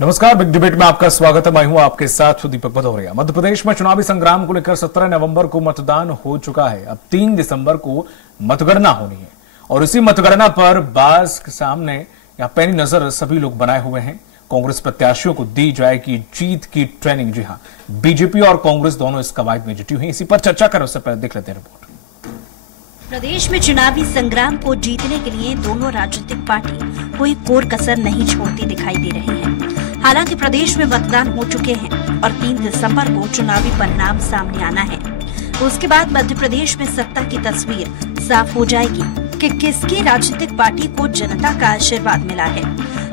नमस्कार, big debate में आपका स्वागत है। मैं हूं आपके साथ दीपक भदौरिया। मध्य प्रदेश में चुनावी संग्राम को लेकर 17 नवंबर को मतदान हो चुका है। अब 3 दिसंबर को मतगणना होनी है और इसी मतगणना पर बाज के सामने या पैनी नजर सभी लोग बनाए हुए हैं। कांग्रेस प्रत्याशियों को दी जाएगी जीत की ट्रेनिंग। जी हां, बीजेपी और कांग्रेस दोनों इस कवायद में जुटी हुई। इसी पर चर्चा करें उससे पहले देख लेते हैं रिपोर्ट। प्रदेश में चुनावी संग्राम को जीतने के लिए दोनों राजनीतिक पार्टी कोई कोर कसर नहीं छोड़ती दिखाई दे रही है। हालांकि प्रदेश में मतदान हो चुके हैं और 3 दिसंबर को चुनावी परिणाम सामने आना है। उसके बाद मध्य प्रदेश में सत्ता की तस्वीर साफ हो जाएगी कि किसकी राजनीतिक पार्टी को जनता का आशीर्वाद मिला है।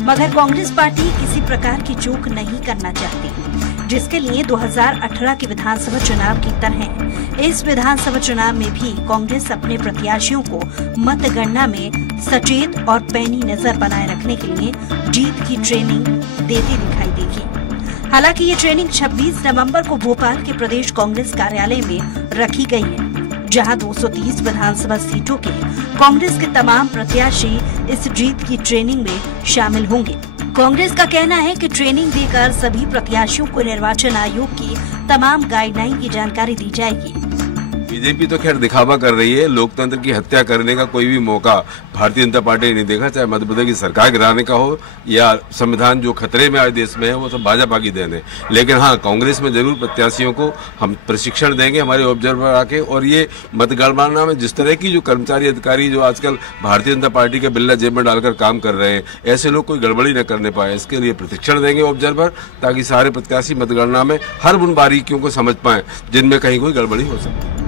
मगर कांग्रेस पार्टी किसी प्रकार की चूक नहीं करना चाहती, जिसके लिए 2018 के विधानसभा चुनाव की तरह इस विधानसभा चुनाव में भी कांग्रेस अपने प्रत्याशियों को मतगणना में सचेत और पैनी नजर बनाए रखने के लिए जीत की ट्रेनिंग देती दिखाई देगी। हालांकि ये ट्रेनिंग 26 नवंबर को भोपाल के प्रदेश कांग्रेस कार्यालय में रखी गई है, जहां 230 विधानसभा सीटों के कांग्रेस के तमाम प्रत्याशी इस जीत की ट्रेनिंग में शामिल होंगे। कांग्रेस का कहना है कि ट्रेनिंग देकर सभी प्रत्याशियों को निर्वाचन आयोग की तमाम गाइडलाइन की जानकारी दी जाएगी। बीजेपी तो खैर दिखावा कर रही है। लोकतंत्र की हत्या करने का कोई भी मौका भारतीय जनता पार्टी ने नहीं देखा, चाहे मध्य प्रदेश की सरकार गिराने का हो या संविधान जो खतरे में आज देश में है वो सब भाजपा की देन है। लेकिन हाँ, कांग्रेस में जरूर प्रत्याशियों को हम प्रशिक्षण देंगे हमारे ऑब्जर्वर आके। और ये मतगणना में जिस तरह की जो कर्मचारी अधिकारी जो आजकल भारतीय जनता पार्टी के बिल्ला जेब में डालकर काम कर रहे हैं, ऐसे लोग कोई गड़बड़ी न करने पाए, इसके लिए प्रशिक्षण देंगे ऑब्जर्वर, ताकि सारे प्रत्याशी मतगणना में हर उन बारीकियों को समझ पाए जिनमें कहीं कोई गड़बड़ी हो सकती है।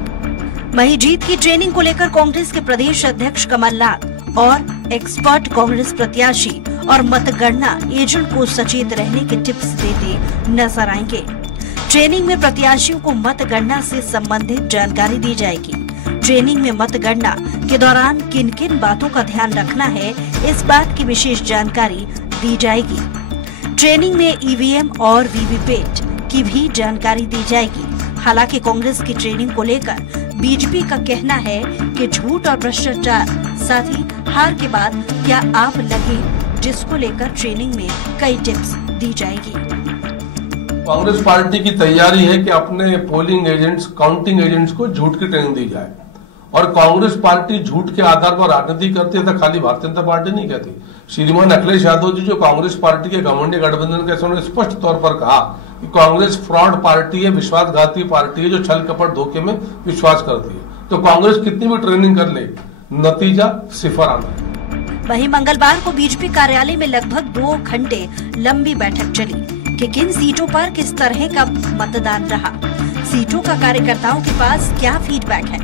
वहीं जीत की ट्रेनिंग को लेकर कांग्रेस के प्रदेश अध्यक्ष कमलनाथ और एक्सपर्ट कांग्रेस प्रत्याशी और मतगणना एजेंट को सचेत रहने के टिप्स देते नजर आएंगे। ट्रेनिंग में प्रत्याशियों को मतगणना से संबंधित जानकारी दी जाएगी। ट्रेनिंग में मतगणना के दौरान किन किन बातों का ध्यान रखना है, इस बात की विशेष जानकारी दी जाएगी। ट्रेनिंग में ईवीएम और वीवीपैट की भी जानकारी दी जाएगी। हालांकि कांग्रेस की ट्रेनिंग को लेकर बीजेपी का कहना है कि झूठ और भ्रष्टाचार, साथ ही हार के बाद क्या आप लगे, जिसको लेकर ट्रेनिंग में कई टिप्स दी जाएगी। कांग्रेस पार्टी की तैयारी है कि अपने पोलिंग एजेंट्स, काउंटिंग एजेंट्स को झूठ की ट्रेनिंग दी जाए। और कांग्रेस पार्टी झूठ के आधार पर राजनीति करती है तो खाली भारतीय जनता पार्टी नहीं कहती। श्रीमान अखिलेश यादव जी जो कांग्रेस पार्टी के घमंडी गठबंधन के उन्होंने स्पष्ट तौर पर कहा कि कांग्रेस फ्रॉड पार्टी है, विश्वासघाती पार्टी है जो छल कपट धोखे में विश्वास करती है। तो कांग्रेस कितनी भी ट्रेनिंग कर ले, नतीजा सिफर आना है। वहीं मंगलवार को बीजेपी कार्यालय में लगभग 2 घंटे लंबी बैठक चली कि किन सीटों पर किस तरह का मतदान रहा, सीटों का कार्यकर्ताओं के पास क्या फीडबैक है,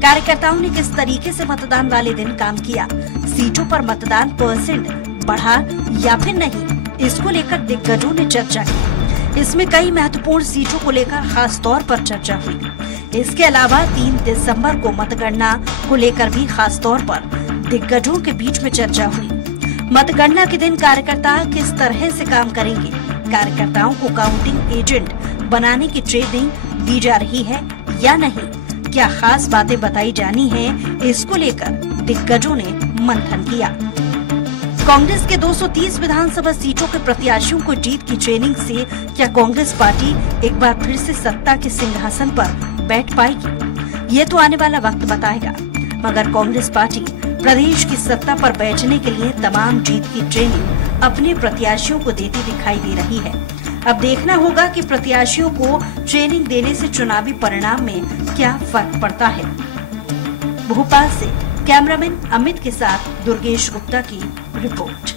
कार्यकर्ताओं ने किस तरीके से मतदान वाले दिन काम किया, सीटों पर मतदान % बढ़ा या फिर नहीं, इसको लेकर दिग्गजों ने चर्चा की। इसमें कई महत्वपूर्ण सीटों को लेकर खास तौर पर चर्चा हुई। इसके अलावा 3 दिसंबर को मतगणना को लेकर भी खास तौर पर दिग्गजों के बीच में चर्चा हुई। मतगणना के दिन कार्यकर्ता किस तरह से काम करेंगे, कार्यकर्ताओं को काउंटिंग एजेंट बनाने की ट्रेनिंग दी जा रही है या नहीं, क्या खास बातें बताई जानी है, इसको लेकर दिग्गजों ने मंथन किया। कांग्रेस के 230 विधानसभा सीटों के प्रत्याशियों को जीत की ट्रेनिंग से क्या कांग्रेस पार्टी एक बार फिर से सत्ता के सिंहासन पर बैठ पाएगी, ये तो आने वाला वक्त बताएगा। मगर कांग्रेस पार्टी प्रदेश की सत्ता पर बैठने के लिए तमाम जीत की ट्रेनिंग अपने प्रत्याशियों को देती दिखाई दे रही है। अब देखना होगा कि प्रत्याशियों को ट्रेनिंग देने से चुनावी परिणाम में क्या फर्क पड़ता है। भोपाल से कैमरामैन अमित के साथ दुर्गेश गुप्ता की रिपोर्ट।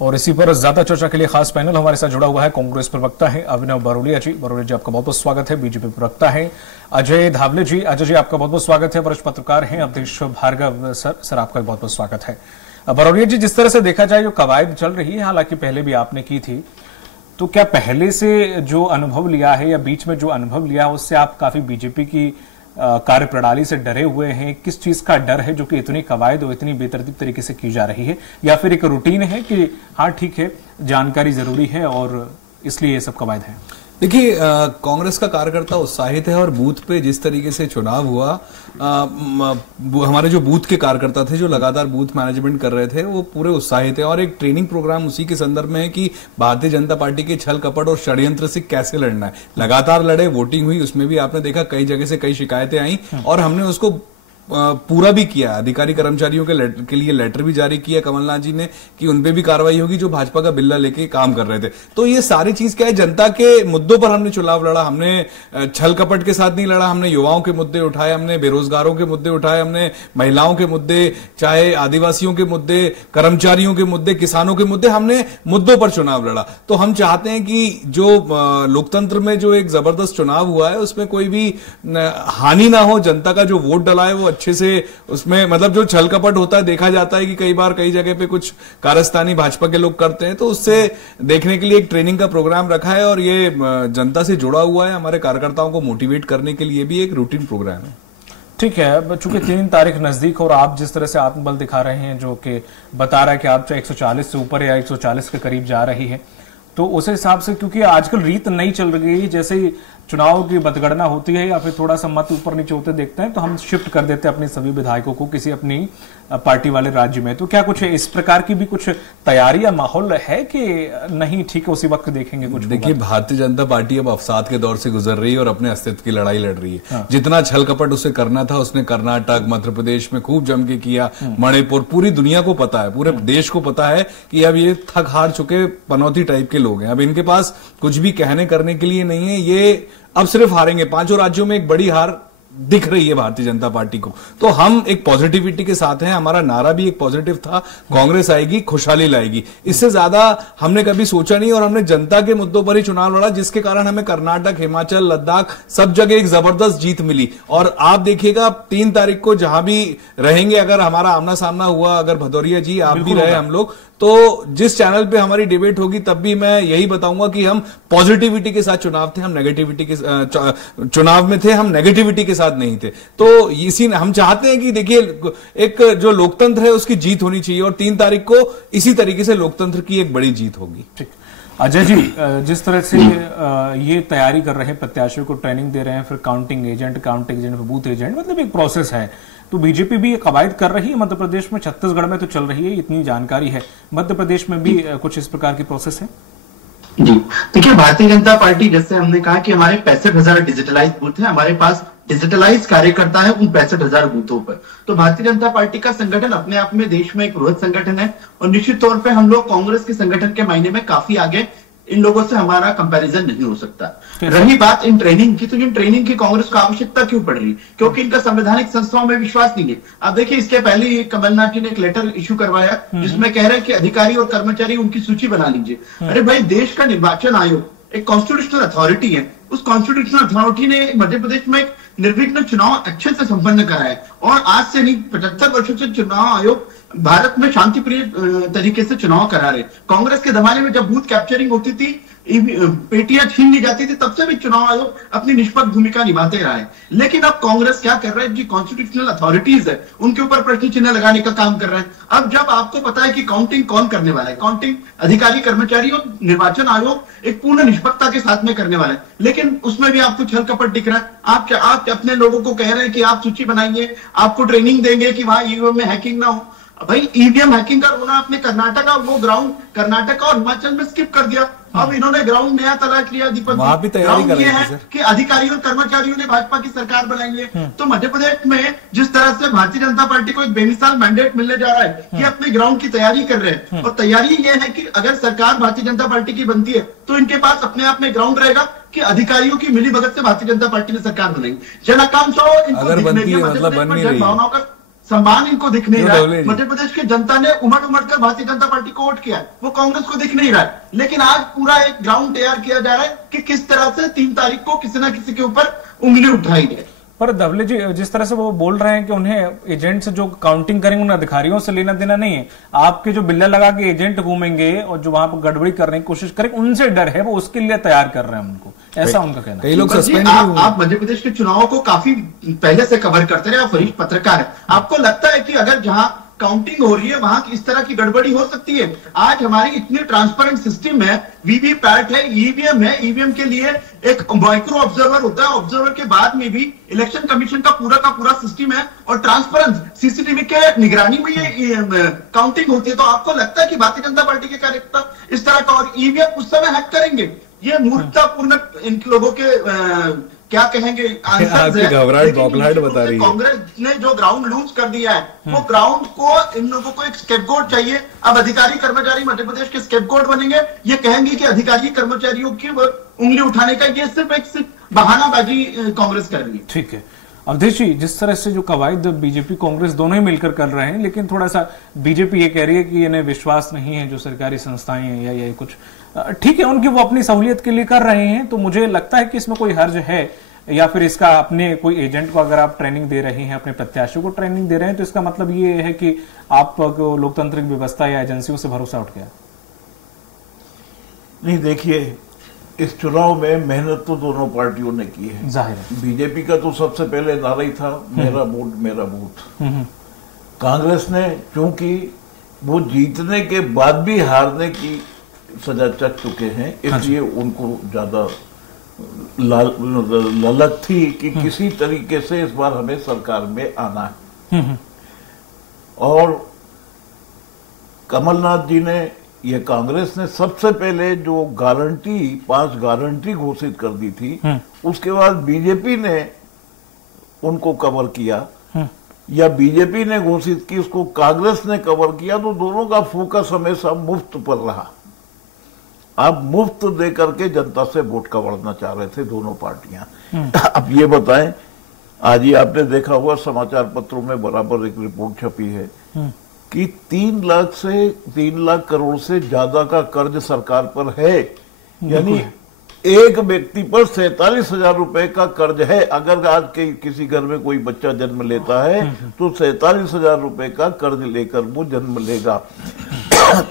और इसी पर ज्यादा चर्चा के लिए खास पैनल हमारे साथ जुड़ा हुआ है। कांग्रेस प्रवक्ता है अभिनव बरोलिया जी। बरोलिया जी, आपका बहुत बहुत स्वागत है। बीजेपी प्रवक्ता है अजय धावले जी। अजय जी, आपका बहुत बहुत स्वागत है। वरिष्ठ पत्रकार हैं अवधेश भार्गव सर, आपका बहुत बहुत स्वागत है। बरोलिया जी, जिस तरह से देखा जाए जो कवायद चल रही है, हालांकि पहले भी आपने की थी, तो क्या पहले से जो अनुभव लिया है या बीच में जो अनुभव लिया उससे आप काफी बीजेपी की कार्य प्रणाली से डरे हुए हैं? किस चीज का डर है जो कि इतनी कवायद और इतनी बेतरतीब तरीके से की जा रही है, या फिर एक रूटीन है कि हाँ ठीक है जानकारी जरूरी है और इसलिए ये सब कवायद है? देखिए, कांग्रेस का कार्यकर्ता उत्साहित है और बूथ पे जिस तरीके से चुनाव हुआ, हमारे जो बूथ के कार्यकर्ता थे जो लगातार बूथ मैनेजमेंट कर रहे थे वो पूरे उत्साहित है। और एक ट्रेनिंग प्रोग्राम उसी के संदर्भ में है कि भारतीय जनता पार्टी के छल कपट और षड्यंत्र से कैसे लड़ना है। लगातार लड़े, वोटिंग हुई, उसमें भी आपने देखा कई जगह से कई शिकायतें आई और हमने उसको पूरा भी किया। अधिकारी कर्मचारियों के लिए लेटर भी जारी किया कमलनाथ जी ने कि उनपे भी कार्रवाई होगी जो भाजपा का बिल्ला लेके काम कर रहे थे। तो ये सारी चीज क्या है, जनता के मुद्दों पर हमने चुनाव लड़ा। हमने छल कपट के साथ नहीं लड़ा, हमने युवाओं के मुद्दे उठाए, हमने बेरोजगारों के मुद्दे उठाए, हमने महिलाओं के मुद्दे, चाहे आदिवासियों के मुद्दे, कर्मचारियों के मुद्दे, किसानों के मुद्दे, हमने मुद्दों पर चुनाव लड़ा। तो हम चाहते हैं कि जो लोकतंत्र में जो एक जबरदस्त चुनाव हुआ है उसमें कोई भी हानि ना हो, जनता का जो वोट डला है वो अच्छे से, उसमें मतलब जो छल कपट होता है देखा जाता है कि कई बार कई जगह पे कुछ कारस्तानी भाजपा के लोग करते हैं, तो उससे देखने के लिए एक ट्रेनिंग का प्रोग्राम रखा है और ये जनता से जुड़ा हुआ है। हमारे कार्यकर्ताओं को मोटिवेट करने के लिए भी एक रूटीन प्रोग्राम है। ठीक है, चूंकि 3 तारीख नजदीक और आप जिस तरह से आत्मबल दिखा रहे हैं जो कि बता रहा है कि आप 140 से ऊपर या 140 के करीब जा रही है, तो उस हिसाब से, क्योंकि आजकल रीत नहीं चल रही है, जैसे ही चुनाव की मतगणना होती है या फिर थोड़ा सा मत ऊपर नीचे होते देखते हैं तो हम शिफ्ट कर देते हैं अपने सभी विधायकों को किसी अपनी पार्टी वाले राज्य में। तो क्या कुछ इस प्रकार की भी कुछ तैयारी या माहौल है कि नहीं, ठीक है उसी वक्त देखेंगे कुछ? देखिए, भारतीय जनता पार्टी अब अवसाद के दौर से गुजर रही है और अपने अस्तित्व की लड़ाई लड़ रही है। हाँ। जितना छल कपट उसे करना था उसने कर्नाटक, मध्य प्रदेश में खूब जम के किया, मणिपुर, पूरी दुनिया को पता है, पूरे देश को पता है कि अब ये थक हार चुके पनौती टाइप के लोग हैं। अब इनके पास कुछ भी कहने करने के लिए नहीं है, ये अब सिर्फ हारेंगे। 5 राज्यों में एक बड़ी हार दिख रही है भारतीय जनता पार्टी को। तो हम एक पॉजिटिविटी के साथ हैं, हमारा नारा भी एक पॉजिटिव था, कांग्रेस आएगी, खुशहाली लाएगी। इससे ज्यादा हमने कभी सोचा नहीं और हमने जनता के मुद्दों पर ही चुनाव लड़ा, जिसके कारण हमें कर्नाटक, हिमाचल, लद्दाख सब जगह एक जबरदस्त जीत मिली। और आप देखिएगा 3 तारीख को जहां भी रहेंगे, अगर हमारा आमना सामना हुआ, अगर भदौरिया जी आप भी रहे, हम लोग, तो जिस चैनल पे हमारी डिबेट होगी तब भी मैं यही बताऊंगा कि हम पॉजिटिविटी के साथ चुनाव थे, हम नेगेटिविटी के चुनाव में थे, हम नेगेटिविटी के साथ नहीं थे। तो इसी हम चाहते हैं कि देखिए, एक जो लोकतंत्र है उसकी जीत होनी चाहिए और 3 तारीख को इसी तरीके से लोकतंत्र की एक बड़ी जीत होगी। ठीक। अजय जी, जिस तरह से ये तैयारी कर रहे हैं, प्रत्याशियों को ट्रेनिंग दे रहे हैं, फिर काउंटिंग एजेंट फिर बूथ एजेंट, मतलब एक प्रोसेस है। तो बीजेपी भी कवायद कर रही है मध्य प्रदेश में, छत्तीसगढ़ में तो चल रही है, इतनी जानकारी है, मध्य प्रदेश में भी कुछ इस प्रकार की प्रोसेस है? जी देखिए, भारतीय जनता पार्टी, जैसे हमने कहा कि हमारे 65,000 डिजिटलाइज बूथ है, हमारे पास डिजिटलाइज कार्यकर्ता है उन 65,000 बूथों पर। तो भारतीय जनता पार्टी का संगठन अपने आप में देश में एक बृहद संगठन है और निश्चित तौर पर हम लोग कांग्रेस के संगठन के मायने में काफी आगे, इन लोगों से हमारा कंपैरिजन नहीं हो सकता। रही बात इन ट्रेनिंग की, तो इन ट्रेनिंग की कांग्रेस को आवश्यकता क्यों पड़ रही? क्योंकि इनका संवैधानिक संस्थाओं में विश्वास नहीं है। अब देखिए, इसके पहले कमलनाथ जी ने एक लेटर इश्यू करवाया जिसमें कह रहे हैं कि अधिकारी और कर्मचारी उनकी सूची बना लीजिए। अरे भाई, देश का निर्वाचन आयोग एक कॉन्स्टिट्यूशनल अथॉरिटी है, उस कॉन्स्टिट्यूशनल अथॉरिटी ने मध्य प्रदेश में एक निर्विघ्न चुनाव अच्छे से संपन्न कराया और आज से नहीं 75 वर्षों से चुनाव आयोग भारत में शांतिप्रिय तरीके से चुनाव करा रहे। कांग्रेस के जमाने में जब बूथ कैप्चरिंग होती थी, पेटियां छीन ली जाती थी, तब से भी चुनाव आयोग अपनी निष्पक्ष भूमिका निभाते रहा है। लेकिन अब कांग्रेस क्या कर रहा है, जो कॉन्स्टिट्यूशनल अथॉरिटीज है उनके ऊपर प्रश्न चिन्ह लगाने का काम कर रहा है। अब जब आपको पता है कि काउंटिंग कौन करने वाला है, काउंटिंग अधिकारी, कर्मचारी और निर्वाचन आयोग एक पूर्ण निष्पक्षता के साथ में करने वाला है, लेकिन उसमें भी आपको छल कपट दिख रहा है। आप अपने लोगों को कह रहे हैं कि आप सूची बनाइए, आपको ट्रेनिंग देंगे कि वहां ईवीएम में हैकिंग ना हो। भाई, ईवीएम हैकिंग का रोना आपने कर्नाटक वो ग्राउंड कर्नाटक और हिमाचल में स्किप कर दिया। अब इन्होंने ग्राउंड नया तलाश लिया। दीपक, वहां भी तैयारी कर रहे हैं कि अधिकारियों और कर्मचारियों ने भाजपा की सरकार बनाई है। तो मध्य प्रदेश में जिस तरह से भारतीय जनता पार्टी को एक बेमिसाल मैंडेट मिलने जा रहा है, ये अपने ग्राउंड की तैयारी कर रहे हैं। और तैयारी ये है कि अगर सरकार भारतीय जनता पार्टी की बनती है तो इनके पास अपने आप में ग्राउंड रहेगा कि अधिकारियों की मिली भगत से भारतीय जनता पार्टी ने सरकार बनाई। जन आकांक्षा अगर बनती है मतलब बन नहीं रही, भावनाओं का सम्मान इनको दिख नहीं रहा है। मध्य प्रदेश की जनता ने उमड़ कर भारतीय जनता पार्टी को वोट किया है, वो कांग्रेस को दिख नहीं रहा है। लेकिन आज पूरा एक ग्राउंड तैयार किया जा रहा है कि किस तरह से 3 तारीख को किसी ना किसी के ऊपर उंगली उठाई जाए। पर धवले जी, जिस तरह से वो बोल रहे हैं कि उन्हें एजेंट से जो काउंटिंग करेंगे उन अधिकारियों से लेना देना नहीं है, आपके जो बिल्ला लगा के एजेंट घूमेंगे और जो वहां पर गड़बड़ी करने की कोशिश करेंगे, उनसे डर है, वो उसके लिए तैयार कर रहे हैं उनको, ऐसा उनका कहना है। कई लोग सस्पेंड आप मध्य प्रदेश के चुनावों को काफी पहले से कवर करते रहे, आप वरिष्ठ पत्रकार है, आपको लगता है कि अगर जहां काउंटिंग हो रही है वहां इस तरह की गड़बड़ी हो सकती है। आज हमारी इतनी ट्रांसपेरेंट सिस्टम है, वीवीपैट है, ईवीएम है, ईवीएम के लिए एक माइक्रो ऑब्जर्वर होता है, ऑब्जर्वर के बाद में भी इलेक्शन कमीशन का पूरा सिस्टम है और ट्रांसपेरेंस सीसीटीवी के निगरानी में ये काउंटिंग होती है। तो आपको लगता है कि भारतीय जनता पार्टी के कार्यकर्ता इस तरह का और ईवीएम उस समय हैक करेंगे? ये मूर्खतापूर्ण इन लोगों के क्या कहेंगे आंसर है। घबराहट बौखलाहट बता रही है। कांग्रेस ने जो ग्राउंड लूज कर दिया है वो ग्राउंड को इन लोगों को एक स्केपगोट चाहिए। अब अधिकारी कर्मचारी मध्य प्रदेश के स्केपगोट बनेंगे, ये कहेंगे कि अधिकारी कर्मचारियों की उंगली उठाने का ये सिर्फ बहानाबाजी कांग्रेस कर रही है। ठीक है अवधेश जी, जिस तरह से जो कवायद बीजेपी कांग्रेस दोनों ही मिलकर कर रहे हैं, लेकिन थोड़ा सा बीजेपी ये कह रही है कि इन्हें विश्वास नहीं है जो सरकारी संस्थाएं हैं या ये कुछ, ठीक है उनकी वो अपनी सहूलियत के लिए कर रहे हैं, तो मुझे लगता है कि इसमें कोई हर्ज है या फिर इसका अपने कोई एजेंट को अगर आप ट्रेनिंग दे रहे हैं, अपने प्रत्याशियों को ट्रेनिंग दे रहे हैं, तो इसका मतलब ये है कि आपको लोकतांत्रिक व्यवस्था या एजेंसियों से भरोसा उठ गया? नहीं, देखिए इस चुनाव में मेहनत तो दोनों पार्टियों ने की है। जाहिर है बीजेपी का तो सबसे पहले नारा ही था मेरा वोट मेरा बूथ। कांग्रेस ने चूंकि वो जीतने के बाद भी हारने की सजा चक चुके हैं, इसलिए उनको ज्यादा ललक थी कि किसी तरीके से इस बार हमें सरकार में आना है। और कमलनाथ जी ने, ये कांग्रेस ने सबसे पहले जो गारंटी 5 गारंटी घोषित कर दी थी, उसके बाद बीजेपी ने उनको कवर किया या बीजेपी ने घोषित की उसको कांग्रेस ने कवर किया, तो दोनों का फोकस हमेशा मुफ्त पर रहा। आप मुफ्त दे करके जनता से वोट कवरना चाह रहे थे दोनों पार्टियां। अब ये बताएं, आज ही आपने देखा हुआ समाचार पत्रों में बराबर एक रिपोर्ट छपी है कि 3 लाख करोड़ से ज्यादा का कर्ज सरकार पर है। यानी एक व्यक्ति पर 47,000 रुपए का कर्ज है। अगर आज के किसी घर में कोई बच्चा जन्म लेता है तो 47,000 रुपए का कर्ज लेकर वो जन्म लेगा।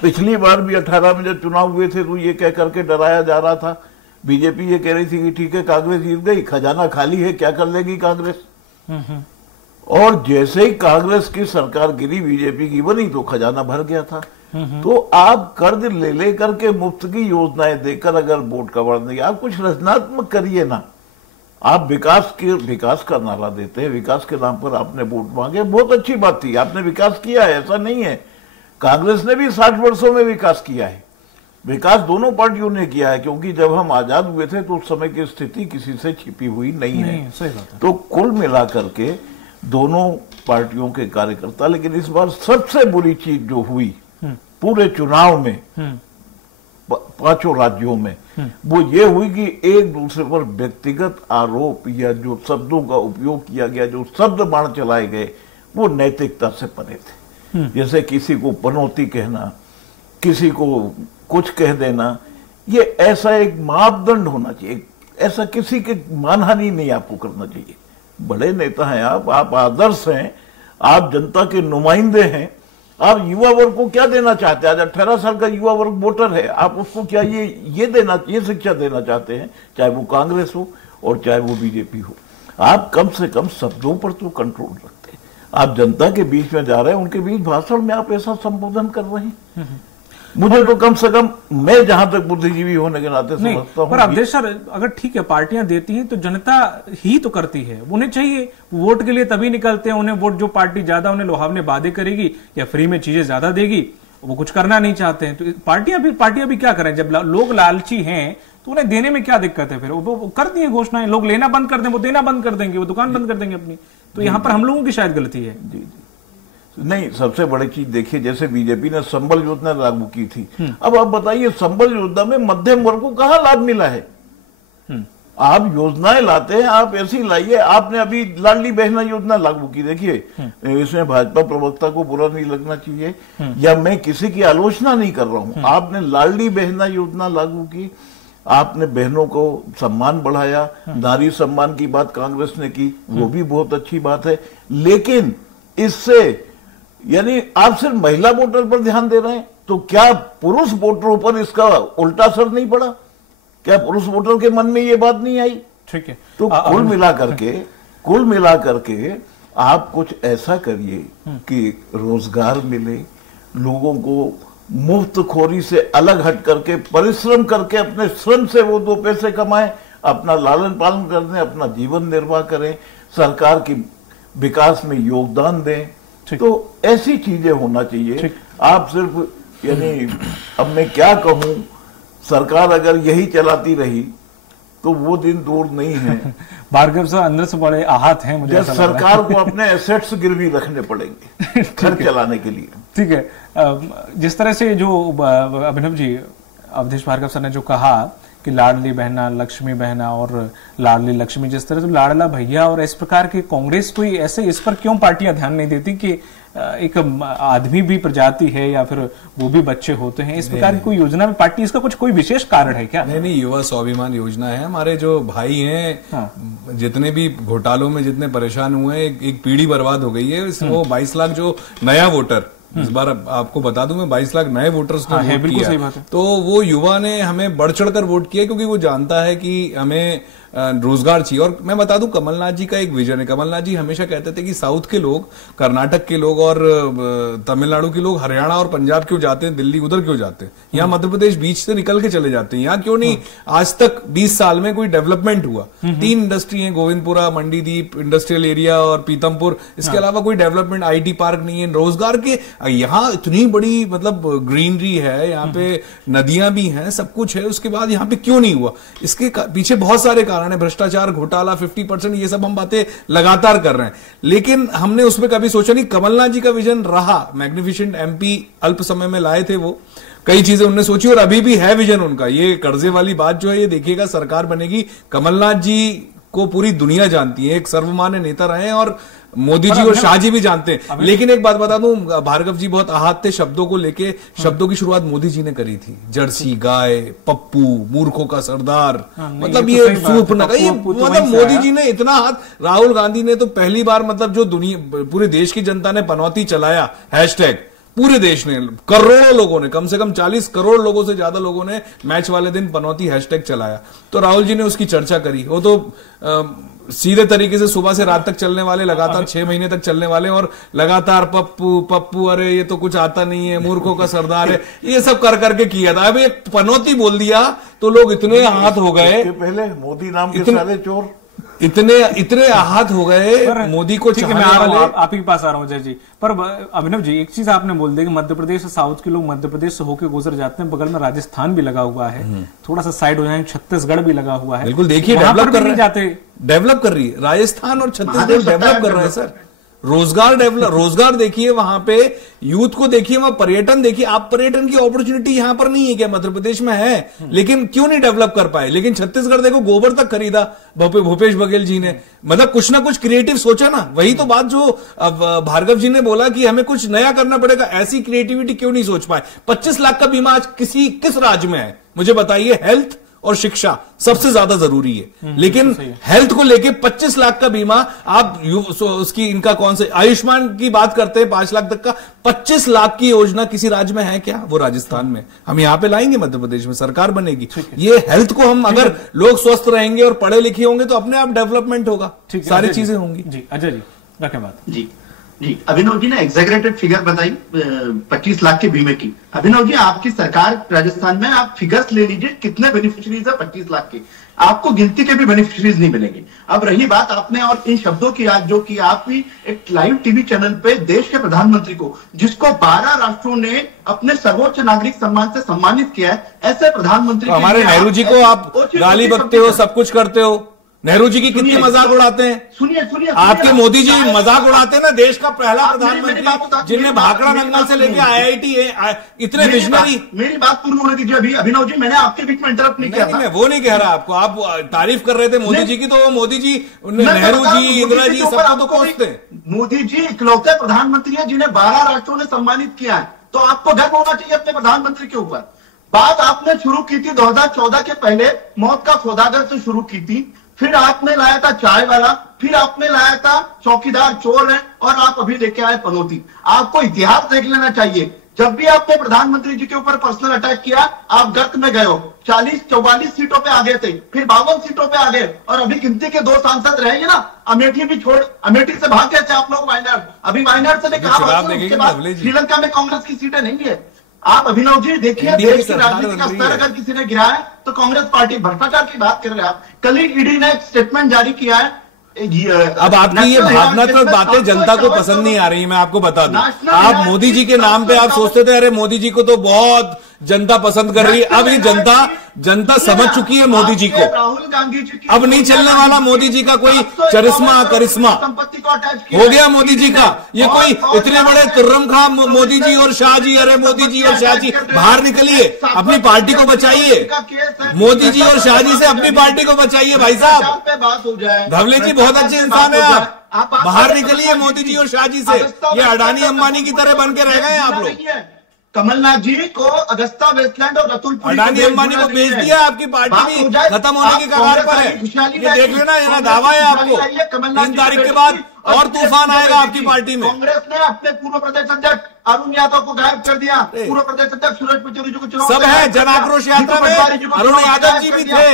पिछली बार भी 18 में जब चुनाव हुए थे तो ये कह करके डराया जा रहा था, बीजेपी ये कह रही थी कि ठीक है कांग्रेस जीत गई, खजाना खाली है, क्या कर लेगी कांग्रेस। और जैसे ही कांग्रेस की सरकार गिरी, बीजेपी की बनी, तो खजाना भर गया था। तो आप कर्ज ले करके मुफ्त की योजनाएं देकर अगर वोट कवर देंगे, आप कुछ रचनात्मक करिए ना। आप विकास का नारा देते हैं, विकास के नाम पर आपने वोट मांगे, बहुत अच्छी बात थी, आपने विकास किया है, ऐसा नहीं है। कांग्रेस ने भी 60 वर्षों में विकास किया है, विकास दोनों पार्टियों ने किया है, क्योंकि जब हम आजाद हुए थे तो उस समय की स्थिति किसी से छिपी हुई नहीं है। सही बात है। तो कुल मिलाकर के दोनों पार्टियों के कार्यकर्ता, लेकिन इस बार सबसे बुरी चीज जो हुई पूरे चुनाव में 5 राज्यों में, वो ये हुई कि एक दूसरे पर व्यक्तिगत आरोप या जो शब्दों का उपयोग किया गया, जो शब्द बाण चलाए गए, वो नैतिकता से परे थे। जैसे किसी को पनौती कहना, किसी को कुछ कह देना, ये ऐसा एक मापदंड होना चाहिए। ऐसा किसी के मानहानि नहीं आपको करना चाहिए। बड़े नेता हैं आप आदर्श हैं, आप जनता के नुमाइंदे हैं, आप युवा वर्ग को क्या देना चाहते हैं? आज 18 साल का युवा वर्ग वोटर है, आप उसको क्या ये शिक्षा देना चाहते हैं, चाहे वो कांग्रेस हो और चाहे वो बीजेपी हो। आप कम से कम शब्दों पर तो कंट्रोल रखते हैं। आप जनता के बीच में जा रहे हैं, उनके बीच भाषण में आप ऐसा संबोधन कर रहे हैं। मुझे तो कम से कम, मैं जहां तक बुद्धिजीवी होने के नाते समझता हूं, पर अवधेश सर, अगर ठीक है पार्टियां देती हैं तो जनता ही तो करती है, उन्हें चाहिए वोट के लिए तभी निकलते हैं। उन्हें वोट जो पार्टी ज्यादा उन्हें लुभावने वादे करेगी या फ्री में चीजें ज्यादा देगी, वो कुछ करना नहीं चाहते हैं। तो पार्टियां भी क्या करें? जब लोग लालची हैं तो उन्हें देने में क्या दिक्कत है? फिर वो करती है घोषणाएं, लोग लेना बंद कर दें, वो देना बंद कर देंगे, वो दुकान बंद कर देंगे अपनी। तो यहाँ पर हम लोगों की शायद गलती है। जी नहीं, सबसे बड़ी चीज देखिए, जैसे बीजेपी ने संबल योजना लागू की थी, अब आप बताइए संबल योजना में मध्यम वर्ग को कहां लाभ मिला है? आप योजनाएं लाते हैं, आप ऐसी लाइए। आपने अभी लाडली बहना योजना लागू की, देखिए इसमें भाजपा प्रवक्ता को बुरा नहीं लगना चाहिए या मैं किसी की आलोचना नहीं कर रहा हूं। आपने लाडली बहना योजना लागू की, आपने बहनों को सम्मान बढ़ाया, नारी सम्मान की बात कांग्रेस ने की, वो भी बहुत अच्छी बात है। लेकिन इससे यानी आप सिर्फ महिला वोटर पर ध्यान दे रहे हैं, तो क्या पुरुष वोटरों पर इसका उल्टा असर नहीं पड़ा? क्या पुरुष वोटर के मन में ये बात नहीं आई? ठीक है। तो कुल मिला करके आप कुछ ऐसा करिए कि रोजगार मिले, लोगों को मुफ्तखोरी से अलग हट करके परिश्रम करके अपने श्रम से वो 2 पैसे कमाएं, अपना लालन पालन करें, अपना जीवन निर्वाह करें, सरकार की विकास में योगदान दें। तो ऐसी चीजें होना चाहिए। आप सिर्फ यानी अब मैं क्या कहूं, सरकार अगर यही चलाती रही तो वो दिन दूर नहीं है। भार्गव साहब अंदर से बड़े आहत हैं मुझे ऐसा लग रहा है। सरकार को अपने एसेट्स गिरवी रखने पड़ेंगे घर चलाने के लिए। ठीक है, जिस तरह से जो अभिनव जी, अवधेश भार्गव सर ने जो कहा कि लाडली बहना, लक्ष्मी बहना और लाडली लक्ष्मी, जिस तरह से लाडला भैया और इस प्रकार की कांग्रेस कोई ऐसे इस पर क्यों पार्टियां ध्यान नहीं देती कि एक आदमी भी प्रजाति है या फिर वो भी बच्चे होते हैं, इस प्रकार की कोई योजना में पार्टी, इसका कुछ कोई विशेष कारण है क्या? नहीं, युवा स्वाभिमान योजना है। हमारे जो भाई हैं, जितने भी घोटालों में जितने परेशान हुए हैं, एक पीढ़ी बर्बाद हो गई है। वो 22 लाख जो नया वोटर, इस बार आपको बता दूं मैं, 22 लाख नए वोटर्स ने वोट किया। सही बात है। तो वो युवा ने हमें बढ़ चढ़कर वोट किया क्योंकि वो जानता है कि हमें रोजगार चाहिए। और मैं बता दूं, कमलनाथ जी का एक विजन है। कमलनाथ जी हमेशा कहते थे कि साउथ के लोग, कर्नाटक के लोग और तमिलनाडु के लोग हरियाणा और पंजाब क्यों जाते हैं, दिल्ली उधर क्यों जाते हैं, यहाँ मध्य प्रदेश बीच से निकल के चले जाते हैं, यहाँ क्यों नहीं? आज तक 20 साल में कोई डेवलपमेंट हुआ? 3 इंडस्ट्री है, गोविंदपुरा, मंडीदीप इंडस्ट्रियल एरिया और पीतमपुर, इसके अलावा कोई डेवलपमेंट, IT पार्क नहीं है। रोजगार के यहाँ इतनी बड़ी मतलब ग्रीनरी है, यहाँ पे नदियां भी हैं, सब कुछ है, उसके बाद यहाँ पे क्यों नहीं हुआ? इसके पीछे बहुत सारे कारण है। भ्रष्टाचार, घोटाला, 50%, ये सब हम बातें लगातार कर रहे हैं, लेकिन हमने उसमें कभी सोचा नहीं। कमलनाथ जी का विजन रहा, मैग्निफिसेंट MP अल्प समय में लाए थे, वो कई चीजें उन्होंने सोची और अभी भी है विजन उनका। ये कर्जे वाली बात जो है, ये देखिएगा सरकार बनेगी। कमलनाथ जी को पूरी दुनिया जानती है, एक सर्वमान्य नेता रहे हैं और मोदी जी और शाह जी भी जानते हैं। लेकिन एक बात बता दूं, भार्गव जी बहुत आहत थे शब्दों को लेके। शब्दों की शुरुआत मोदी जी ने करी थी, जर्सी गाय, पप्पू, मूर्खों का सरदार, मतलब ये सूर्पनखा, ये मतलब मोदी जी ने इतना हाथ। राहुल गांधी ने तो पहली बार मतलब जो दुनिया, पूरे देश की जनता ने पनौती चलाया, हैशटैग पूरे देश ने, करोड़ों लोगों ने, कम से कम 40 करोड़ लोगों से ज्यादा लोगों ने मैच वाले दिन पनौती हैशटैग चलाया। तो राहुल जी ने उसकी चर्चा करी। वो तो सीधे तरीके से सुबह से रात तक चलने वाले, लगातार 6 महीने तक चलने वाले, और लगातार पप्पू पप्पू, अरे ये तो कुछ आता नहीं है, मूर्खों का सरदार है, ये सब कर करके किया था। अब एक पनौती बोल दिया तो लोग इतने आहत हो गए। पहले मोदी नाम के सारे चोर इतने आहत हो गए मोदी को चाहने वाले। आप ही के पास आ रहा हूं जय जी। पर अभिनव जी, एक चीज आपने बोल दी कि मध्य प्रदेश से, साउथ के लोग मध्य प्रदेश से होकर गुजर जाते हैं, बगल में राजस्थान भी लगा हुआ है, थोड़ा सा साइड हो जाए, छत्तीसगढ़ भी लगा हुआ है। बिल्कुल, देखिए डेवलप कर रही है राजस्थान और छत्तीसगढ़, डेवलप कर रहे हैं सर। रोजगार देखिए, वहां पे यूथ को देखिए, वहां पर्यटन देखिए। आप पर्यटन की अपॉर्चुनिटी यहां पर नहीं है क्या? मध्य प्रदेश में है, लेकिन क्यों नहीं डेवलप कर पाए? लेकिन छत्तीसगढ़ देखो, गोबर तक खरीदा भूपेश बघेल जी ने, मतलब कुछ ना कुछ क्रिएटिव सोचा ना। वही तो बात जो भार्गव जी ने बोला कि हमें कुछ नया करना पड़ेगा, ऐसी क्रिएटिविटी क्यों नहीं सोच पाए? 25 लाख का बीमा आज किस राज्य में है मुझे बताइए? हेल्थ और शिक्षा सबसे ज्यादा जरूरी है, लेकिन हेल्थ को लेके 25 लाख का बीमा आप उसकी इनका कौन से आयुष्मान की बात करते हैं 5 लाख तक का, 25 लाख की योजना किसी राज्य में है क्या? वो राजस्थान में। हम यहां पे लाएंगे, मध्य प्रदेश में सरकार बनेगी। ये हेल्थ को हम, अगर लोग स्वस्थ रहेंगे और पढ़े लिखे होंगे तो अपने आप डेवलपमेंट होगा, सारी चीजें होंगी। जी अजय जी, रखें बात। जी, अभिनव जी ने एग्जैगरेटेड फिगर बताई 25 लाख के बीमे की। अभिनव जी, आपकी सरकार राजस्थान में, आप फिगर्स ले लीजिए, कितने बेनिफिशियरीज है 25 लाख के, आपको गिनती के भी बेनिफिशियरीज नहीं मिलेंगे। अब रही बात आपने और इन शब्दों की, आज जो कि आप भी एक लाइव टीवी चैनल पे देश के प्रधानमंत्री को, जिसको 12 राष्ट्रों ने अपने सर्वोच्च नागरिक सम्मान से सम्मानित किया है, ऐसे प्रधानमंत्री तो हमारे नेहरू जी को आप गाली बकते हो, सब कुछ करते हो। नेहरू जी की कितनी मजाक उड़ाते हैं। सुनिए आपके मोदी जी मजाक उड़ाते हैं ना, देश का पहला प्रधानमंत्री जिनने भाखड़ा नंगल से लेके IIT इतने विजनरी। मेरी बात पूर्ण होने दीजिए अभी। अभिनव जी, मैंने आपके बीच में इंटरप्ट नहीं किया था। मैं वो नहीं कह रहा आपको, आप तारीफ कर रहे थे मोदी जी की, तो वो मोदी जी, नेहरू जी, इंदिरा जी, सबको तो पहुंचते। मोदी जी इकलौते प्रधानमंत्री है जिन्हें 12 राष्ट्रों ने सम्मानित किया है, तो आपको गर्व होना चाहिए अपने प्रधानमंत्री के ऊपर। बात आपने शुरू की थी 2014 के पहले मौत का सौदागर से शुरू की थी, फिर आपने लाया था चाय वाला, फिर आपने लाया था चौकीदार चोर है, और आप अभी लेके आए पनौती। आपको इतिहास देख लेना चाहिए जब भी आपने प्रधानमंत्री जी के ऊपर पर्सनल अटैक किया, आप गर्त में गए हो। 44 सीटों पे आ गए थे, फिर 52 सीटों पे आ गए, और अभी गिनती के 2 सांसद रहेंगे ना। अमेठी भी छोड़, अमेठी से भाग गए थे आप लोग वायनाड। अभी वायनाड से कहा उसके बाद श्रीलंका में कांग्रेस की सीटें नहीं है। आप अभिनव जी देखिए, देश की राजनीति का स्तर अगर किसी ने गिराया है तो कांग्रेस पार्टी। भ्रष्टाचार की बात कर रहे हैं आप। कल ही ईडी ने एक स्टेटमेंट जारी किया है। अब आपकी ये भावनात्मक बातें जनता को पसंद नहीं आ रही। मैं आपको बता दूं, आप मोदी जी के नाम पे आप सोचते थे अरे मोदी जी को तो बहुत जनता पसंद कर रही है। अब ये जनता समझ चुकी है मोदी जी को। राहुल गांधी जी की अब नहीं चलने वाला मोदी जी का कोई चरिश्मा करिश्मा संपत्ति को अटैच हो गया मोदी जी का। ये कोई इतने बड़े तुर्रम खा मोदी जी और शाह जी, अरे मोदी जी और शाह जी बाहर निकलिए, अपनी पार्टी को बचाइए। मोदी जी और शाह जी से अपनी पार्टी को बचाइए भाई साहब। बात हो जाए, धवले जी बहुत अच्छे इंसान है आप, बाहर निकलिए मोदी जी और शाह जी से। ये अडानी अंबानी की तरह बन के रह गए आप लोग। कमलनाथ जी को अगस्ता वेस्टलैंड और रतुलपुरी अडानी अंबानी को बेच दिया। आपकी पार्टी भी खत्म होने की कगार पर है। ये देख लेना, ये दावा है आपको 3 तारीख के बाद और तूफान आएगा आपकी पार्टी में। कांग्रेस ने अपने पूर्व प्रदेश अध्यक्ष अरुण यादव को गायब कर दिया। पूर्व प्रदेश अध्यक्ष सूरज पचौरी जी को चुनाव सब है। जन आक्रोश यात्रा में अरुण यादव जी भी थे,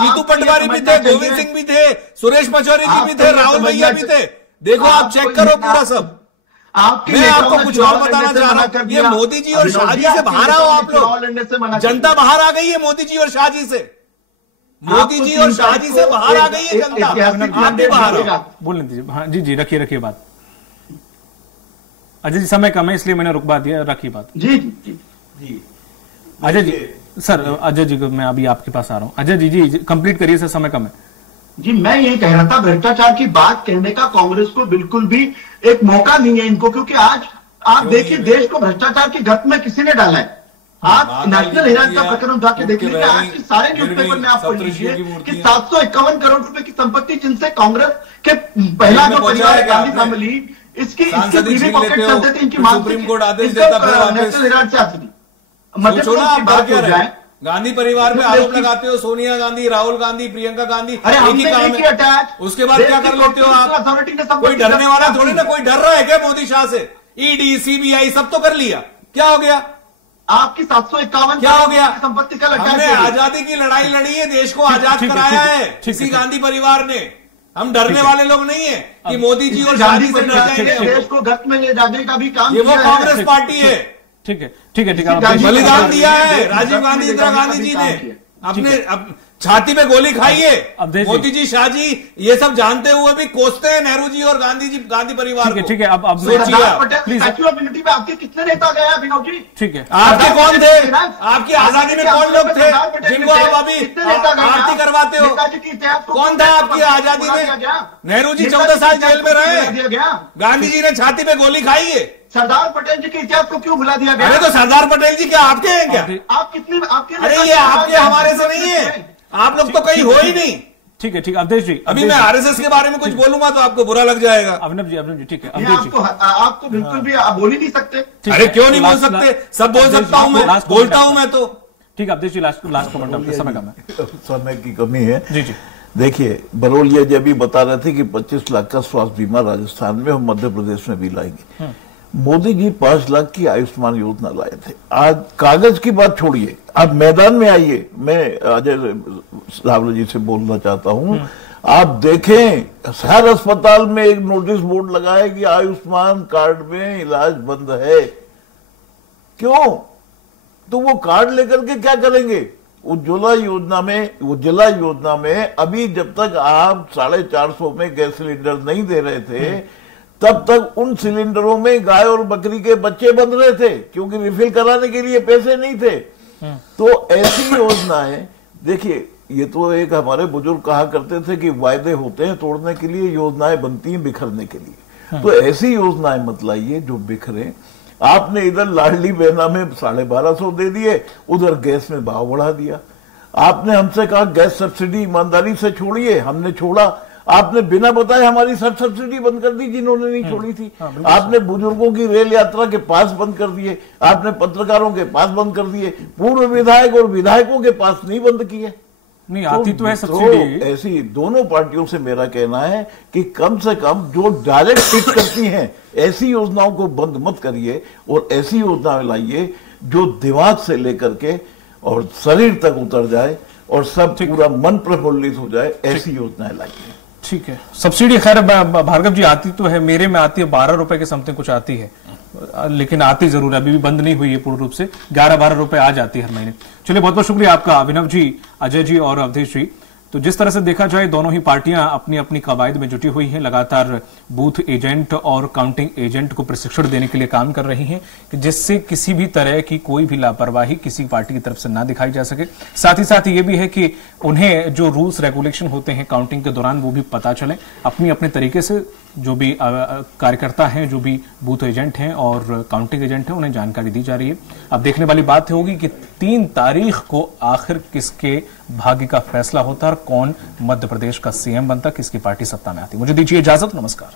जीतू पटवारी भी थे, गोविंद सिंह भी थे, सुरेश पचौरी जी भी थे, राहुल भैया भी थे। देखो आप चेक करो पूरा सब। मैं आपको कुछ और बताना चाह रहा हूं, ये मोदी जी और शाह जी से बाहर आओ आप लोग। जनता बाहर आ गई है मोदी जी और शाह जी से। मोदी जी और शाह जी से बाहर आ गई है जनता। आप भी बाहर आओ। बोलने दीजिए। हाँ जी जी, रखिए बात। अजय जी समय कम है इसलिए मैंने रुकवा दिया, रखिए बात। जी जी जी अजय जी। सर अजय जी मैं अभी आपके पास आ रहा हूं। अजय जी कंप्लीट करिए सर, समय कम है। जी मैं ये कह रहा था, भ्रष्टाचार की बात कहने का कांग्रेस को बिल्कुल भी एक मौका नहीं है इनको, क्योंकि आज आप देखिए देश को भ्रष्टाचार की गत में किसी ने डाला है। आप नेशनल हेराल्ड का प्रकरण उठा के देख लीजिए, आज के सारे न्यूज़पेपर में आप पढ़ लीजिए कि 751 करोड़ रुपए की संपत्ति जिनसे कांग्रेस के पहला जो परिवार गांधी फैमिली इसकी बीवी पॉकेट चलते थे, इनकी सुप्रीम कोर्ट आदेश देता फिर नेशनल हेराल्ड से आती थी। मतलब की बात हो जाए, गांधी परिवार पे आरोप लगाते हो, सोनिया गांधी, राहुल गांधी, प्रियंका गांधी, एक ही काम है। उसके बाद क्या कर लेते हो आप? कोई डरने वाला थोड़ी ना, कोई डर रहा है क्या मोदी शाह से? ईडी सीबीआई सब तो कर लिया, क्या हो गया? आपकी 751 क्या हो गया? संपत्ति का हमने आजादी की लड़ाई लड़ी है, देश को आजाद कराया है इसी गांधी परिवार ने। हम डरने वाले लोग नहीं है कि मोदी जी और शाह जी से डर जाएंगे। देश को गत में ले जाने का भी काम, ये वो कांग्रेस पार्टी है। ठीक है बलिदान दिया है राजीव गांधी, इंदिरा गांधी जी ने। अपने छाती पे गोली खाई है मोदी जी, शाह जी ये सब जानते हुए भी कोसते हैं नेहरू जी और गांधी जी, गांधी परिवार को। ठीक है अब सोचिए प्लीज। यूनिटी में आपके कितने नेता गए अभिनव जी? ठीक है, आपके कौन थे? आपकी आजादी में कौन लोग थे जिनको आप अभी आरती करवाते हो? कौन था आपकी आजादी में? नेहरू जी 14 साल जेल में रहे, गांधी जी ने छाती पे गोली खाई है। सरदार पटेल जी के इतिहास को क्यों भुला दिया गया? अरे तो सरदार पटेल जी क्या आपके हैं क्या? आप कितने आपके? अरे ये आपके हमारे से नहीं है, आप लोग तो कहीं हो ही नहीं। ठीक है अवधेश जी, अभी मैं आरएसएस के बारे में कुछ बोलूंगा तो आपको बुरा लग जाएगा। अवनव जी ठीक है। आपको बिल्कुल भी आप बोल ही नहीं सकते। अरे क्यों नहीं बोल सकते? सब बोल सकता हूं मैं, बोलता हूं मैं तो। ठीक है अवधेश जी, लास्ट कमेंट आपका, समय कम है। समय की कमी है। जी जी देखिए बरोलिया जी अभी बता रहे थे कि 25 लाख का स्वास्थ्य बीमा राजस्थान में और मध्य प्रदेश में भी लाएंगे। मोदी जी 5 लाख की आयुष्मान योजना लाए थे। आज कागज की बात छोड़िए, आप मैदान में आइए। मैं अजय रावल जी से बोलना चाहता हूं, आप देखें हर अस्पताल में एक नोटिस बोर्ड लगा है कि आयुष्मान कार्ड में इलाज बंद है। क्यों? तो वो कार्ड लेकर के क्या करेंगे? उज्ज्वला योजना में अभी जब तक आप 450 में गैस सिलेंडर नहीं दे रहे थे तब तक उन सिलेंडरों में गाय और बकरी के बच्चे बन रहे थे, क्योंकि रिफिल कराने के लिए पैसे नहीं थे। तो ऐसी योजनाएं, देखिए ये तो एक हमारे बुजुर्ग कहा करते थे कि वायदे होते हैं तोड़ने के लिए, योजनाएं बनती हैं बिखरने के लिए। तो ऐसी योजनाएं मत लाइए जो बिखरे। आपने इधर लाडली बहना में 1250 दे दिए, उधर गैस में भाव बढ़ा दिया। आपने हमसे कहा गैस सब्सिडी ईमानदारी से छोड़िए, हमने छोड़ा। आपने बिना बताए हमारी सब्सिडी बंद कर दी जिन्होंने नहीं छोड़ी थी। आपने बुजुर्गों की रेल यात्रा के पास बंद कर दिए, आपने पत्रकारों के पास बंद कर दिए, पूर्व विधायक और विधायकों के पास नहीं बंद किए। नहीं आती तो है सब्सिडी। ऐसी दोनों पार्टियों से मेरा कहना है कि कम से कम जो डायरेक्ट हिट करती हैं ऐसी योजनाओं को बंद मत करिए और ऐसी योजनाएं लाइए जो दिमाग से लेकर के और शरीर तक उतर जाए और सब पूरा मन प्रफुल्लित हो जाए, ऐसी योजनाएं लाइए। ठीक है, सब्सिडी खैर भार्गव जी आती तो है, मेरे में आती है 12 रुपए के समथिंग कुछ आती है, लेकिन आती जरूर है, अभी भी बंद नहीं हुई है पूर्ण रूप से, 11-12 रुपए आ जाती है हर महीने। चलिए बहुत बहुत शुक्रिया आपका अभिनव जी, अजय जी और अवधेश जी। तो जिस तरह से देखा जाए दोनों ही पार्टियां अपनी अपनी कवायद में जुटी हुई हैं, लगातार बूथ एजेंट और काउंटिंग एजेंट को प्रशिक्षण देने के लिए काम कर रही हैं कि जिससे किसी भी तरह की कोई भी लापरवाही किसी पार्टी की तरफ से ना दिखाई जा सके। साथ ही साथ ये भी है कि उन्हें जो रूल्स रेगुलेशन होते हैं काउंटिंग के दौरान वो भी पता चले, अपनी अपने तरीके से जो भी कार्यकर्ता हैं, जो भी बूथ एजेंट हैं और काउंटिंग एजेंट हैं, उन्हें जानकारी दी जा रही है। अब देखने वाली बात होगी कि 3 तारीख को आखिर किसके भाग्य का फैसला होता है और कौन मध्य प्रदेश का सीएम बनता, किसकी पार्टी सत्ता में आती। मुझे दीजिए इजाजत, नमस्कार।